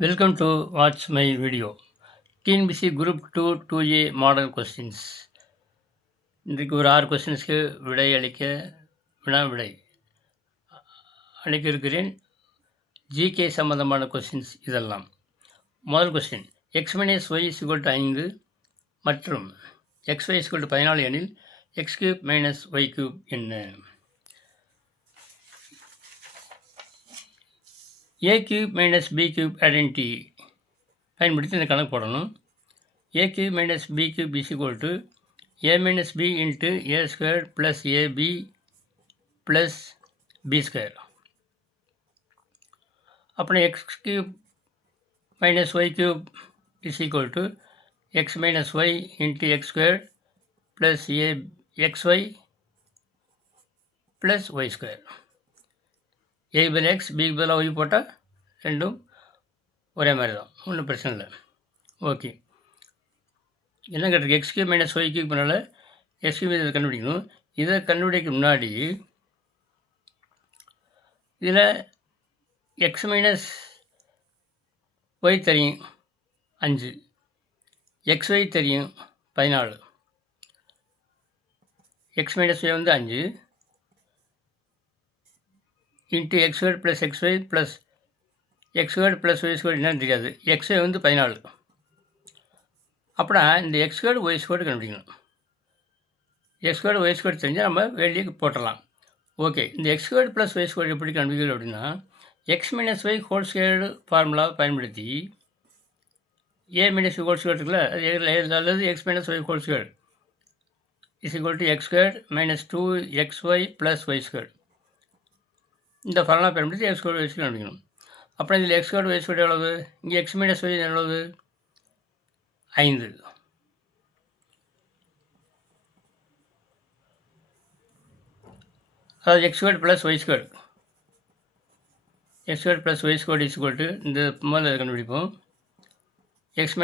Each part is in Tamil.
Welcome to watch my video. TNPSC group 2 2A model questions. இன்றைக்கு ஒரு 6 கொஸ்டின்ஸ்க்கு விடை அளிக்க இருக்கிறேன். ஜிகே சம்பந்தமான கொஸ்டின்ஸ் இதெல்லாம். முதல் question, x minus y is equal to 5 மற்றும் x y is equal to 14 எனில் x cube minus y cube என்ன? A cube minus b cube identity பயன்படுத்தி இந்த கணக்கு போடணும். A cube minus b cube is equal to a minus b into a square plus ab plus b square. அப்புறம் x cube minus y cube is equal to x minus y into x square plus a x y plus y square. A பதில் எக்ஸ், பிக்கு பதிலாக ஒய் போட்டால் ரெண்டும் ஒரே மாதிரி தான், ஒன்றும் பிரச்சனை இல்லை. ஓகே, என்ன கேட்டிருக்கு? X cube minus y cube பண்ணால் எக்ஸ் கியூப் இதை கண்டுபிடிக்கணும். இதை கண்டுபிடிக்க முன்னாடி இதில் எக்ஸ் மைனஸ் ஒய் தெரியும் 5, எக்ஸ் ஒய் தெரியும் 14. எக்ஸ் மைனஸ் ஒய் வந்து 5 into x square plus x y plus x square plus y square என்னன்னு தெரியாது. எக்ஸ் ஒய் வந்து 14. அப்படின்னா இந்த எக்ஸ் ஸ்கொயர் ஒய் ஸ்கொயர் கண்டுபிடிக்கணும். எக்ஸ் ஸ்கொயர் ஒய் ஸ்கொயர் தெரிஞ்சால் நம்ம வெளியே போட்டலாம். ஓகே, இந்த x square plus y square எப்படி கண்டுபிடிக்கணும் அப்படின்னா, x minus y whole squared formula பயன்படுத்தி ஏ மைனஸ் ஹோல் ஸ்கொயர் இருக்குல்ல, அது அல்லது x minus y whole square is equal to X square minus 2xy plus y square. இந்த ஃபார்முலா பயன்படுத்தி எக்ஸ் ஸ்கொயர் ஒய் ஸ்கொயர் கண்டுபிடிக்கணும். அப்புறம் இதில் எக்ஸ் ஸ்கொயர் ஒய் ஸ்கொயர் எவ்வளவு? இங்கே எக்ஸ் மைனஸ் ஒய் எவ்வளவு? 5. அதாவது x square plus y square, x square plus y square is equal to இந்த முதல்ல கண்டுபிடிப்போம். X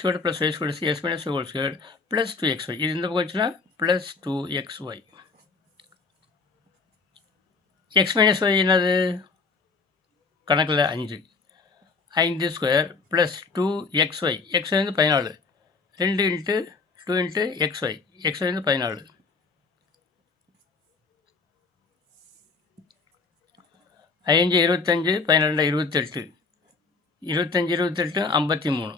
square plus y square x minus y whole square plus 2xy. இது இந்த பக்கம் வச்சுன்னா plus 2xy. X minus Y என்னது? கணக்கில் 5 ஸ்கொயர் ப்ளஸ் 2xy. எக்ஸ்ஒய் வந்து 14. 2 இன்ட்டு 2 இன்ட்டு எக்ஸ்ஒய் வந்து 14. 5 25, 14 28. 25 28 53.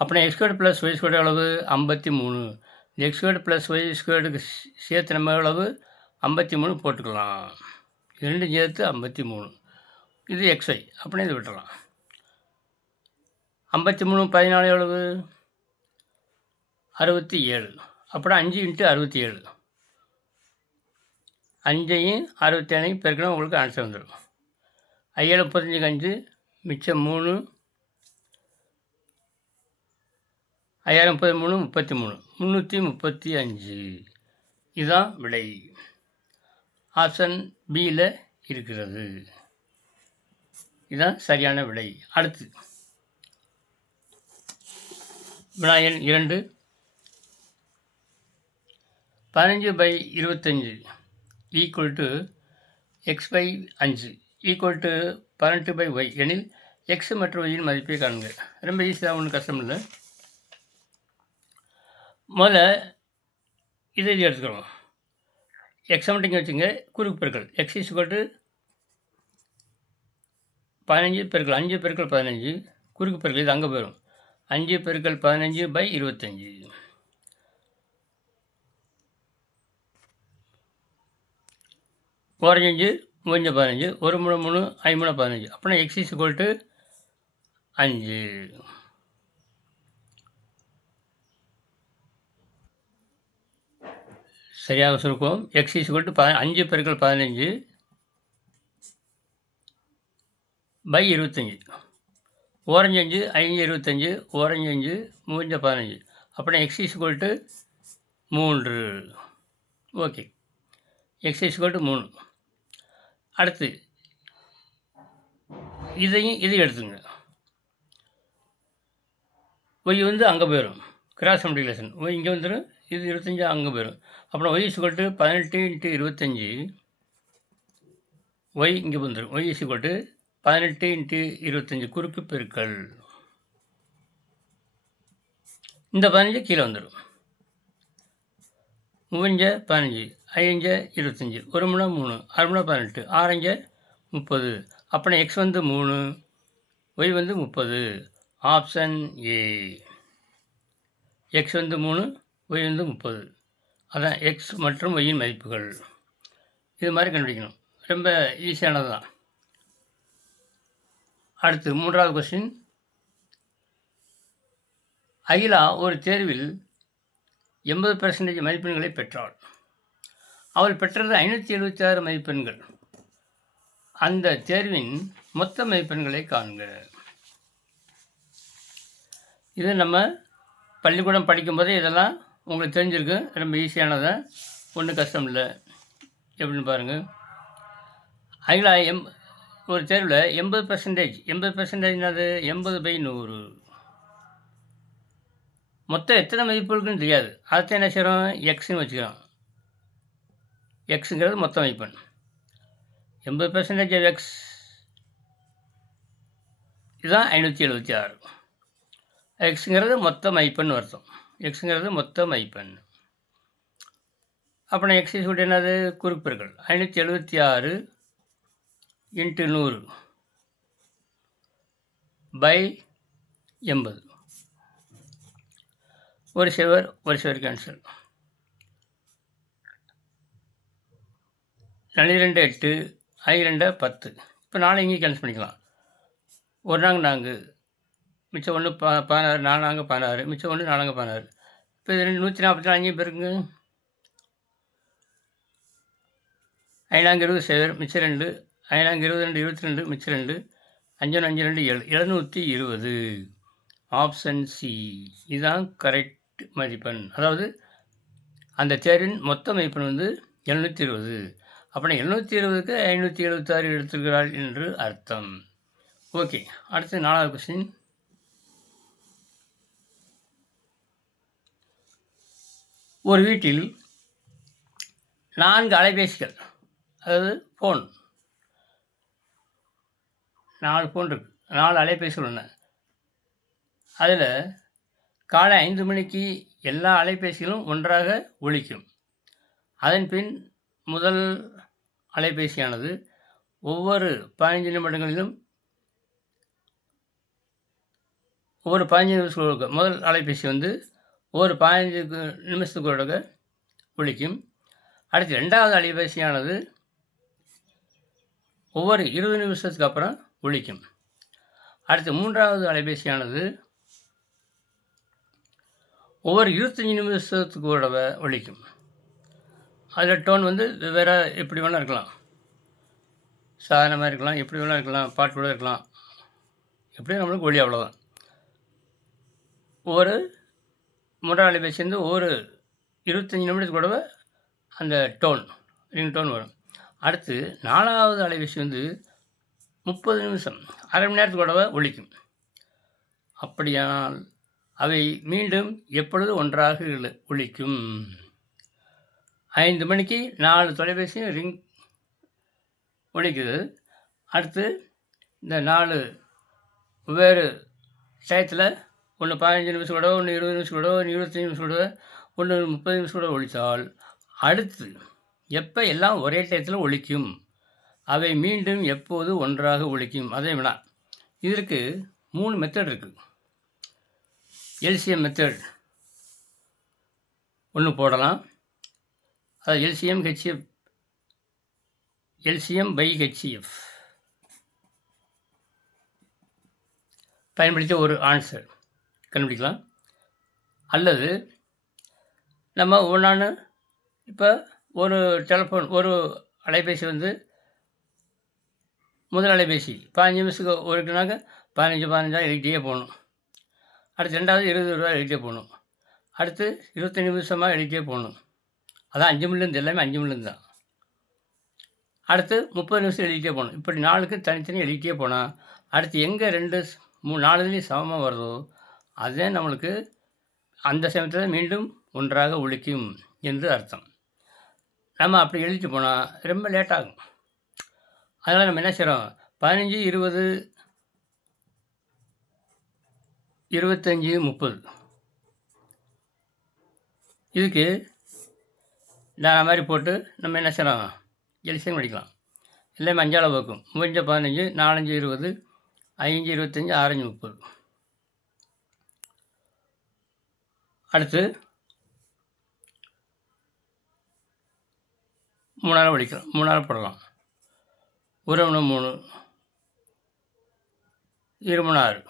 அப்புறம் x square plus y square எவ்வளவு? 53. இந்த எக்ஸ் ஸ்கொயர் ப்ளஸ் ஒய் ஸ்கொயருக்கு சேர்த்து நம்ம எவ்வளவு? 53 போட்டுக்கலாம். ரெண்டும் சேர்த்து 53. இது எக்ஸ்ஒய், அப்படியே இது விட்டுறலாம். 53 14 எவ்வளவு? 67. அப்புறம் 5 இன்ட்டு 67. 5ஐயும் 67ஐயும் பெருக்கணும், உங்களுக்கு ஆன்சர் வந்துடும். 5 35 5 மிச்சம் 3. 5000 33 335. இதுதான் விடை. ஆப்ஷன் பியில் இருக்கிறது. இதுதான் சரியான விடை. அடுத்து வினா எண் 2. 15/25 equal to x/5 equal to 18/y எனில் எக்ஸ் மற்றும் ஒய்யின் மதிப்பை காணுங்க. ரொம்ப ஈஸியாக, ஒன்றும் கஷ்டம் இல்லை. முதல்ல இதை எடுத்துக்கிறோம். எக்ஸை மட்டும் இங்கே வச்சுங்க. குறுக்கு பெருக்கல் எக்ஸ் இஸ் ஈக்குவல் டு 15 பெருக்கல் 5 பெருக்கல் 15. குறுக்கு பெருக்கல் இது அங்கே போயிடும். 5 பெருக்கல் 15/25. ஓரஞ்சு 5 15, 1 3 3 5 15. அப்படின்னா எக்ஸ் இஸ் ஈக்குவல் டு 5. சரியாக சுருக்கம். எக்ஸ் இஸ் ஈக்குவல் டு 5 பெருக்கல் 15/25. ஓரஞ்சு 5 5 25, ஓரஞ்சு 5 3 15. அப்படின்னா X is equal to 3. Okay, X is equal to 3. அடுத்து இதையும் எடுத்துங்க. ஒய் வந்து அங்கே போயிடும், கிராஸ் மல்டிப்ளிகேஷன். ஒய் இங்கே வந்துடும், இது 25 அங்கே போயிடும். அப்புறம் y is equal to 18 × 25. Y இங்கே வந்துடும். ஒய் இஸ் ஈக்குவல் டு 18 × 25 குறுக்கு பெருக்கல். இந்த 15 கீழே வந்துடும். 3 15, 5 25, 1 3 3, 6 18, 6 30. அப்போ எக்ஸ் வந்து 3, ஒய் வந்து 30. Option A. எக்ஸ் வந்து 3, ஒய் வந்து 30. அதான் எக்ஸ் மற்றும் ஒய்யின் மதிப்புகள். இது மாதிரி கண்டுபிடிக்கணும். ரொம்ப ஈஸியானது தான். அடுத்து 3வது கொஸ்டின். அகிலா ஒரு தேர்வில் 80% மதிப்பெண்களை பெற்றாள். அவள் பெற்றது 576 மதிப்பெண்கள். அந்த தேர்வின் மொத்த மதிப்பெண்களை காண்க. இது நம்ம பள்ளிக்கூடம் படிக்கும்போதே இதெல்லாம் உங்களுக்கு தெரிஞ்சிருக்கு. ரொம்ப ஈஸியானதை, ஒன்றும் கஷ்டம் இல்லை. எப்படின்னு பாருங்கள். அகிலா ஒரு தேர்வில் 80%. 80% என்னது? 80/100. மொத்தம் எத்தனை மதிப்புகளுக்குன்னு தெரியாது. அடுத்து என்ன செய்கிறோம்? எக்ஸ்ன்னு வச்சுக்கிறோம். எக்ஸுங்கிறது மொத்த மதிப்பெண். 80% ஆஃப் எக்ஸ் இதுதான் 576. எக்ஸுங்கிறது மொத்த மதிப்பெண் அர்த்தம். எக்ஸுங்கிறது மொத்த மதிப்பெண். அப்புறம் எக்ஸ் சொல்லிட்டு என்னது? குறுப்பெருக்கல். 576 × 100/80. ஒரு சிவர் கேன்சல். 2 8, 2 10. இப்போ 4 இங்கே கேன்சல் பண்ணிக்கலாம். 1 நாங்க 4, மிச்சம் 1 16, 4 நாங்க 16, மிச்சம் 1 4 நாங்க 16. இப்போ இது 144 அங்கேயும் பெருக்குங்க. 5 நாங்க 20 சேவர், மிச்சம் 2. 5 நாங்க 22, 22, மிச்சம் 2. 5 5 2 7, 720. Option C. இதுதான் கரெக்ட் மதிப்பெண். அதாவது அந்த தேர்வின் மொத்த மதிப்பெண் வந்து 720. அப்படின்னா 720க்கு 576 எடுத்துக்கிறாள் என்று அர்த்தம். ஓகே, அடுத்து 4வது கொஸ்டின். ஒரு வீட்டில் 4 அலைபேசிகள், அதாவது ஃபோன், 4 ஃபோன் இருக்குது, 4 அலைபேசிகள் உள்ளன. அதில் காலை 5 மணிக்கு எல்லா அலைபேசிகளும் ஒன்றாக ஒலிக்கும். அதன் பின் முதல் அலைபேசியானது ஒவ்வொரு 15 நிமிடங்களிலும் ஒவ்வொரு 15 நிமிஷங்களுக்கு முதல் அலைபேசி வந்து ஒவ்வொரு 15 நிமிஷத்துக்கு ஒலிக்கும். அடுத்து 2வது அலைபேசியானது ஒவ்வொரு 20 நிமிஷத்துக்கு அப்புறம் ஒலிக்கும். அடுத்து 3வது அலைபேசியானது ஒவ்வொரு 25 நிமிஷத்துக்கு ஒலிக்கும். அதில் டோன் வந்து வேறு எப்படி வேணால் இருக்கலாம். சாதாரணமாக இருக்கலாம், எப்படி வேணால் இருக்கலாம், பாட்டு கூட இருக்கலாம். எப்படியும் நம்மளுக்கு ஒலி அவ்வளோதான். ஒவ்வொரு 3வது அலைபேசி வந்து ஒவ்வொரு 25 நிமிடத்துக்கு அந்த ரிங் டோன் வரும். அடுத்து 4வது அலைபேசி வந்து 30 நிமிஷம், அரை மணி நேரத்துக்கு ஒலிக்கும். அப்படியானால் அவை மீண்டும் எப்பொழுது ஒன்றாக ஒலிக்கும்? 5 மணிக்கு 4 தொலைபேசியும் ரிங் ஒலிக்குது. அடுத்து இந்த 4 வெவ்வேறு டயத்தில் ஒன்று 15 நிமிஷம் ஒன்று 20 நிமிஷம் ஒன்று 25 நிமிஷம் ஒன்று 30 நிமிஷம் ஒலித்தால் அடுத்து எப்போ எல்லாம் ஒரே டயத்தில் ஒலிக்கும்? அவை மீண்டும் எப்போது ஒன்றாக ஒலிக்கும்? அதே வினா. இதற்கு 3 மெத்தட் இருக்குது. எல்சிஎம் மெத்தட் ஒன்று போடலாம். அது LCM/HCF பயன்படுத்தி ஒரு ஆன்சர் கண்டுபிடிக்கலாம். அல்லது நம்ம ஒன்றான இப்போ ஒரு டெலிஃபோன், ஒரு அலைபேசி வந்து முதல் அலைபேசி 15 நிமிஷத்துக்கு ஒருக்குனாக்க 15 எழுதிட்டே போகணும். அடுத்து 2வது 20 எழுதிட்டே போகணும். அடுத்து 25 நிமிஷமாக எழுதிட்டே போகணும். அதான் 5 மில்லிருந்து, எல்லாமே 5 மில்லிருந்து தான். அடுத்து 30 நிமிஷம் எழுதிட்டே போகணும். இப்படி 4க்கு தனித்தனி எழுதிட்டே போனால் அடுத்து எங்கே 2 3 4 சமமாக வருதோ அதே நம்மளுக்கு அந்த சமயத்தில் மீண்டும் ஒன்றாக ஒலிக்கும் என்று அர்த்தம். நம்ம அப்படி எழுதிட்டு போனால் ரொம்ப லேட்டாகும். அதனால் நம்ம என்ன செய்கிறோம்? 15, 20, 25, 30. இதுக்கு நான் மாதிரி போட்டு நம்ம என்ன செய்யலாம், எல்சிஎம் அடிக்கலாம். எல்லாமே 5ஆல் வகுக்கும். 3 15, 4 20, 5 25, 6 30. அடுத்து 3ஆல் வடிக்கலாம். 3ஆல் போடலாம். 1 3, 2 3 6.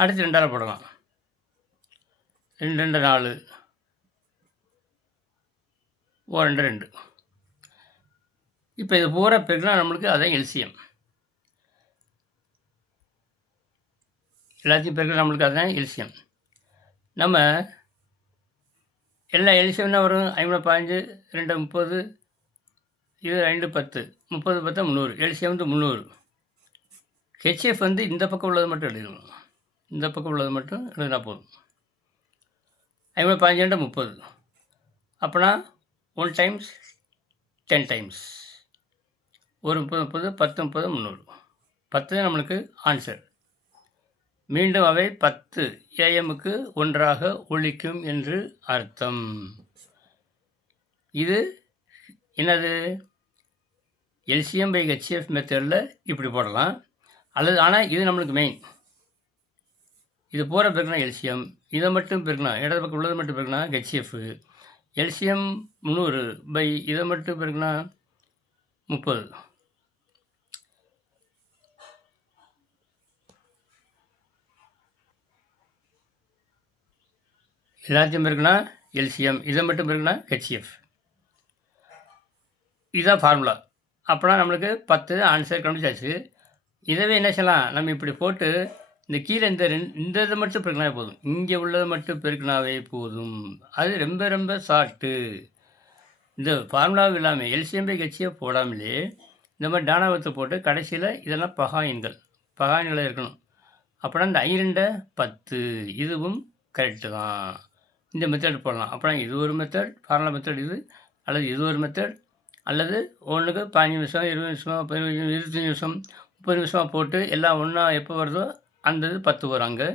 அடுத்து 2ஆல் போடலாம். 2 2 4, 1 2 2. இப்போ இது பூரா பெருக்கினா நம்மளுக்கு அதான் எல்சிஎம். எல்லாத்தையும் பெருக்கினா நம்மளுக்கு அதுதான் எல்சிஎம். நம்ம எல்லா எல்சிஎம் என்ன வரும்? 5 15, 2 30, இது 2 10, 30 10 300. எல்சிஎம் வந்து 300. ஹெச்எஃப் வந்து இந்த பக்கம் உள்ளது மட்டும் எழுதணும். இந்த பக்கம் உள்ளது மட்டும் எழுதினா போதும். 5 15 30. அப்போனா 1 டைம்ஸ் 10 டைம்ஸ். ஒரு 30 30, 10 30, 300. 10 நம்மளுக்கு ஆன்சர். மீண்டும் அவை 10 ஏஎம்முக்கு ஒன்றாக ஒலிக்கும் என்று அர்த்தம். இது என்னது? எல்சிஎம் பை ஹெச்எஃப் மெத்தடில் இப்படி போடலாம். அல்லது ஆனால் இது நம்மளுக்கு மெயின். இது போகிற பெருக்கினா எல்சிஎம், இதை மட்டும் பெருக்கினா, இடது பக்கம் உள்ளது மட்டும் பெருக்கினா ஹெச்எஃப். எல்சிஎம் 300 பை இதை மட்டும் பெருக்கினா 30. எல்லாத்தையும் பெருக்கினா எல்சிஎம், இதை மட்டும் பெருக்கினா ஹெச்எஃப். இதுதான் ஃபார்முலா. அப்போனா நம்மளுக்கு 10 ஆன்சர் கண்டுபிடிச்சாச்சு. இதவே என்ன செய்யலாம், நம்ம இப்படி போட்டு இந்த கீழே இந்த இதை மட்டும் பெருக்கினாவே போதும். இங்கே உள்ளதை மட்டும் பெருக்கினாவே போதும். அது ரொம்ப ரொம்ப ஷார்ட்டு. இந்த ஃபார்முலாவும் இல்லாமல் எல்சிஎம் பை ஹெச்எஃப் போடாமலே இந்த மாதிரி டானாவத்தை போட்டு கடைசியில் இதெல்லாம் பகாயன்களை இருக்கணும். அப்போனா இந்த 2 10 இதுவும் கரெக்டு தான். இந்த மெத்தட் போடலாம். அப்போனா இது ஒரு மெத்தட், ஃபார்முலா மெத்தட் இது, அல்லது இது ஒரு மெத்தட், அல்லது ஒன்றுக்கு 15 நிமிஷம் 20 நிமிஷம் 25 நிமிஷம் 30 நிமிஷமாக போட்டு எல்லாம் ஒன்றா எப்போ வருதோ அந்த இது 10 வரும் அங்கே.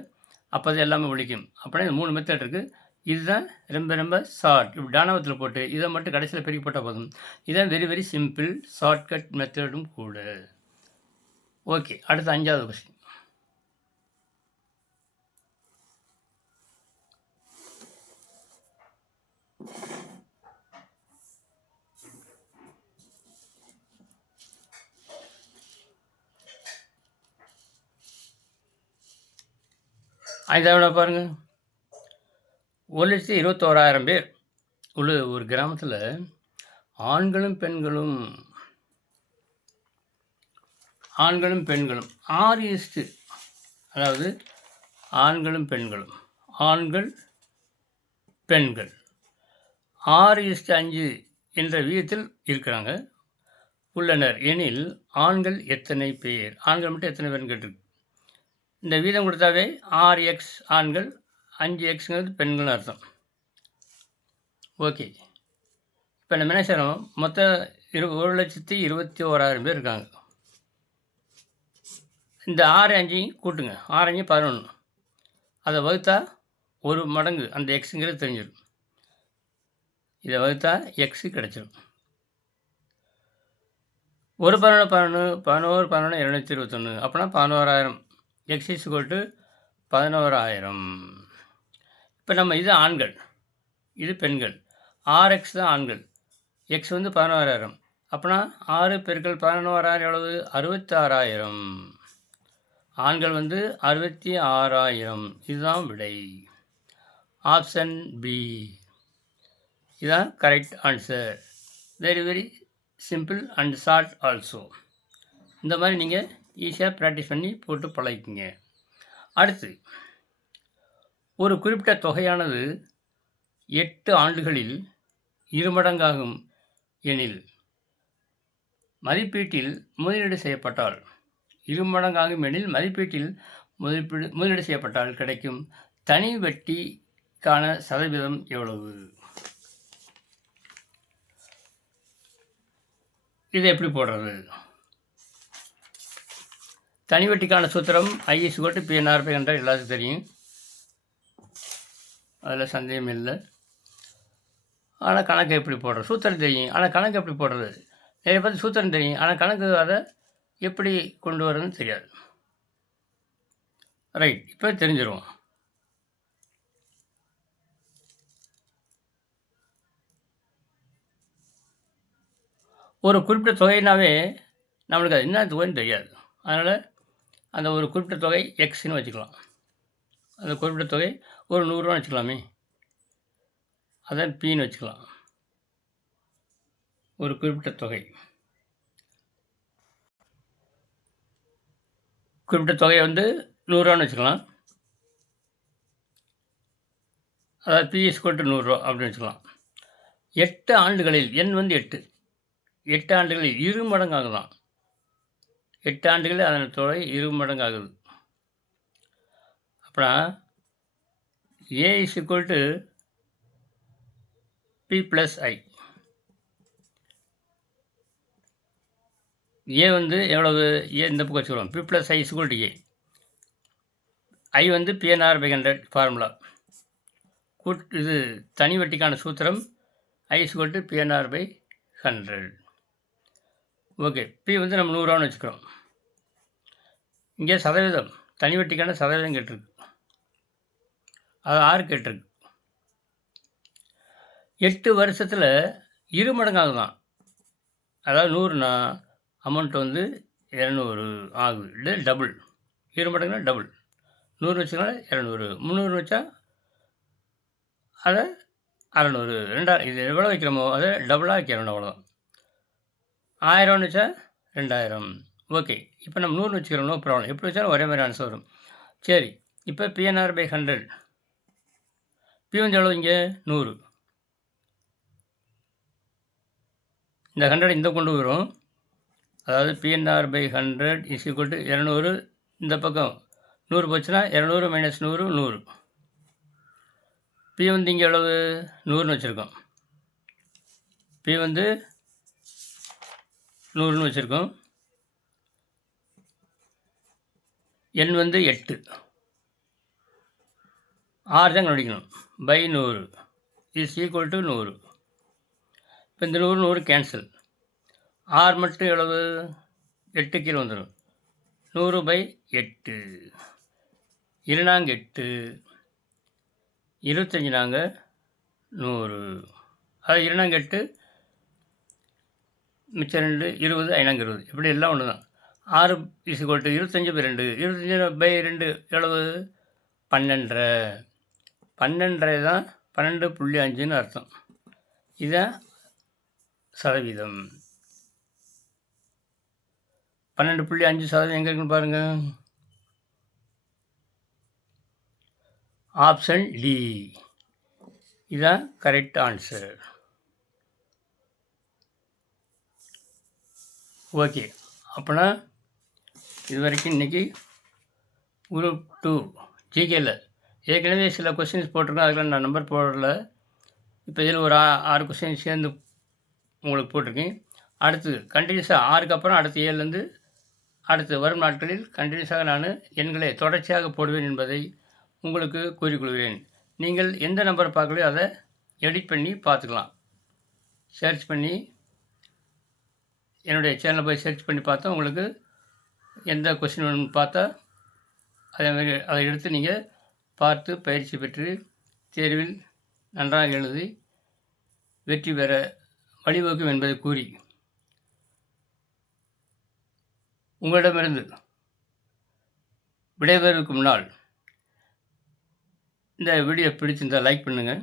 அப்போ அது எல்லாமே ஒழிக்கும். அப்படின்னா இந்த 3 மெத்தட் இருக்குது. இதுதான் ரொம்ப ரொம்ப ஷார்ட். இப்படி டானாவத்தில் போட்டு இதை மட்டும் கடைசியில் பெருக்கி போட்டால் போதும். இதுதான் வெரி வெரி சிம்பிள் ஷார்ட்கட் மெத்தடும் கூட. ஓகே, அடுத்த 5வது கொஸ்டின். ஐந்தாவது பாருங்கள். 1,21,000 பேர் உள்ள ஒரு கிராமத்தில் ஆண்களும் பெண்களும் 6:, அதாவது ஆண்களும் பெண்கள் 6:5 என்ற விகிதத்தில் இருக்கிறாங்க உள்ளனர் எனில் ஆண்கள் எத்தனை பேர்? ஆண்கள் மட்டும் எத்தனை பேர்னு கேட்டிருக்கு. இந்த வீதம் கொடுத்தாவே 6x ஆண்கள் 5xங்கிறது பெண்கள்னு அர்த்தம். ஓகே, இப்போ நம்ம என்ன செய்கிறோம், மொத்தம் 1,21,000 பேர் இருக்காங்க. இந்த 6 5 கூட்டுங்க. 6 5 11. அதை வகுத்தா ஒரு மடங்கு அந்த எக்ஸுங்கிறது தெரிஞ்சிடும். இதை வகுத்தா எக்ஸு கிடச்சிடும். 1 11 11 11 11 221. அப்படின்னா 11,000. X is equal to 11,000. இப்போ நம்ம இது ஆண்கள், இது பெண்கள். 6x தான் ஆண்கள், எக்ஸ் வந்து 11,000. அப்படின்னா 6 பெருக்கல் 11,000 எவ்வளவு? 66,000. ஆண்கள் வந்து 66,000. இதுதான் விடை. ஆப்ஷன் பி இதுதான் correct answer. Very very simple and short also. இந்த மாதிரி நீங்கள் ஈஸியாக ப்ராக்டிஸ் பண்ணி போட்டு பழகிக்குங்க. அடுத்து, ஒரு குறிப்பிட்ட தொகையானது 8 ஆண்டுகளில் 2 மடங்காகும் எனில் மதிப்பீட்டில் முதலீடு செய்யப்பட்டால் 2 மடங்காகும் எனில் மதிப்பீட்டில் முதலீடு செய்யப்பட்டால் கிடைக்கும் தனி வட்டிக்கான சதவீதம் எவ்வளவு? இதை எப்படி போடுறது? தனி வட்டிக்கான சூத்திரம் I/P/n/100 எல்லாத்துக்கும் தெரியும். அதில் சந்தேகம் இல்லை. ஆனால் கணக்கு எப்படி போடுறது? சூத்திரம் தெரியும், ஆனால் கணக்கு எப்படி போடுறது? நிறைய பேருக்கு சூத்திரம் தெரியும், ஆனால் கணக்கு அதை எப்படி கொண்டு வரதுன்னு தெரியாது. ரைட், இப்போ தெரிஞ்சிடும். ஒரு குறிப்பிட்ட தொகைனாவே நம்மளுக்கு அது என்ன தொகைன்னு தெரியாது. அதனால் அந்த ஒரு குறிப்பிட்ட தொகை எக்ஸ்ன்னு வச்சுக்கலாம். அந்த குறிப்பிட்ட தொகை ஒரு 100 வச்சுக்கலாமே, அதான் பின்னு வச்சுக்கலாம். ஒரு குறிப்பிட்ட தொகை தொகையை வந்து 100 வச்சுக்கலாம். அதாவது P=100 அப்படின்னு வச்சுக்கலாம். 8 ஆண்டுகளில் எண் வந்து 8 ஆண்டுகளில் 2 மடங்கு ஆகுதான். 8 ஆண்டுகளில் அதன் தொகை 2 மடங்கு ஆகுது. அப்படின்னா A=P+I. ஏ வந்து எவ்வளவு? ஏ இந்த பக்கம் வச்சுக்கிறோம். P+I=A. I வந்து P/n/100 ஃபார்முலா. இது தனி வட்டிக்கான சூத்திரம் I=P/n/100. ஓகே, P வந்து நம்ம 100 வச்சுக்கிறோம். இங்கே சதவீதம், தனி வட்டிக்கான சதவீதம் கேட்டிருக்கு. அது 6 கேட்டிருக்கு. 8 வருஷத்தில் 2 மடங்கு ஆகுதான். அதாவது 100னா அமௌண்ட் வந்து 200 ஆகுது. இல்லை டபுள். 2 மடங்குனா டபுள். 100 வச்சுக்கலாம் 200, 300 வச்சா அதை 600, 2000. இது எவ்வளோ வைக்கிறோமோ அதை டபுளாக வைக்கிறோம், அவ்வளோதான். 1000 வச்சா 2000. ஓகே, இப்போ நம்ம 100 வச்சுக்கிறோம், நோ ப்ராப்ளம். எப்படி வச்சாலும் ஒரே மாதிரி ஆன்சர் வரும். சரி, இப்போ P/n/100. P வந்து எவ்வளோ? இங்கே 100. இந்த 100 இந்த கொண்டு வரும். அதாவது P/n/100 = 200. இந்த பக்கம் 100 போச்சுன்னா 200 - 100 100. P வந்து இங்கே எவ்வளவு? 100 வச்சுருக்கோம். P வந்து 100 வச்சுருக்கோம். எண் வந்து 8. 6 தான் கண்டுபிடிக்கணும். பை 100 = 100. இப்போ இந்த 100 100 கேன்சல். 6 மட்டும் எவ்வளவு? 8 கீழே வந்துடும். 100/8. 2 8, 25 100. அது 2 8, மிச்சம் 2 20, 5 20. இப்படி எல்லாம் ஒன்று தான். 6 = 25/2. 25/2 எவ்வளவு? 12.5. 12.5 தான் 12.5ன்னு அர்த்தம். இதுதான் சதவீதம். 12.5% எங்கே இருக்குன்னு பாருங்கள். Option D. இதுதான் கரெக்ட் ஆன்சர். ஓகே, அப்போனா இது வரைக்கும் இன்றைக்கி குரூப் 2 ஜிகேல ஏற்கனவே சில கொஸ்டின்ஸ் போட்டிருக்கேன். அதுக்கு நான் நம்பர் போடல. இப்போ இதில் ஒரு 6 கொஸ்டின் சேர்ந்து உங்களுக்கு போட்டிருக்கேன். அடுத்து கண்டினியூஸாக 6க்கு அப்புறம் அடுத்து 7லேருந்து அடுத்து வரும் நாட்களில் கண்டினியூஸாக நான் எண்களை தொடர்ச்சியாக போடுவேன் என்பதை உங்களுக்கு கூறிக்கொள்கிறேன். நீங்கள் எந்த நம்பரை பார்க்கலையோ அதை எடிட் பண்ணி பார்த்துக்கலாம். சர்ச் பண்ணி என்னுடைய சேனலை போய் சர்ச் பண்ணி பார்த்தா உங்களுக்கு எந்த கொஸ்டின் வேணும்னு பார்த்தா அதேமாதிரி அதை எடுத்து நீங்கள் பார்த்து பயிற்சி பெற்று தேர்வில் நன்றாக எழுதி வெற்றி பெற வழிவகுக்கும் என்பதை கூறி உங்களிடமிருந்து விடைபெறுவதற்கு முன்னால் இந்த வீடியோ பிடிச்சிருந்தால் லைக் பண்ணுங்கள்,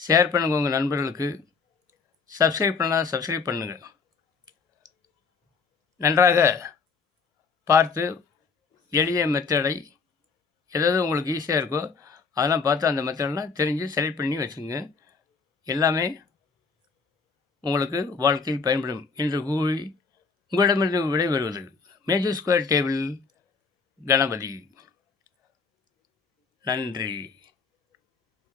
ஷேர் பண்ணுங்கள் உங்கள் நண்பர்களுக்கு. சப்ஸ்கிரைப் பண்ணால் சப்ஸ்கிரைப் பண்ணுங்கள். நன்றாக பார்த்து எளிய மெத்தடை எதாவது உங்களுக்கு ஈஸியாக இருக்கோ அதெல்லாம் பார்த்து அந்த மெத்தடெலாம் தெரிஞ்சு செலக்ட் பண்ணி வச்சுங்க. எல்லாமே உங்களுக்கு வாழ்க்கையில் பயன்படும் என்று கூறி உங்களிடமிருந்து விடைபெறுவது மேஜிக் ஸ்கொயர் டேபிள் கணபதி. நன்றி.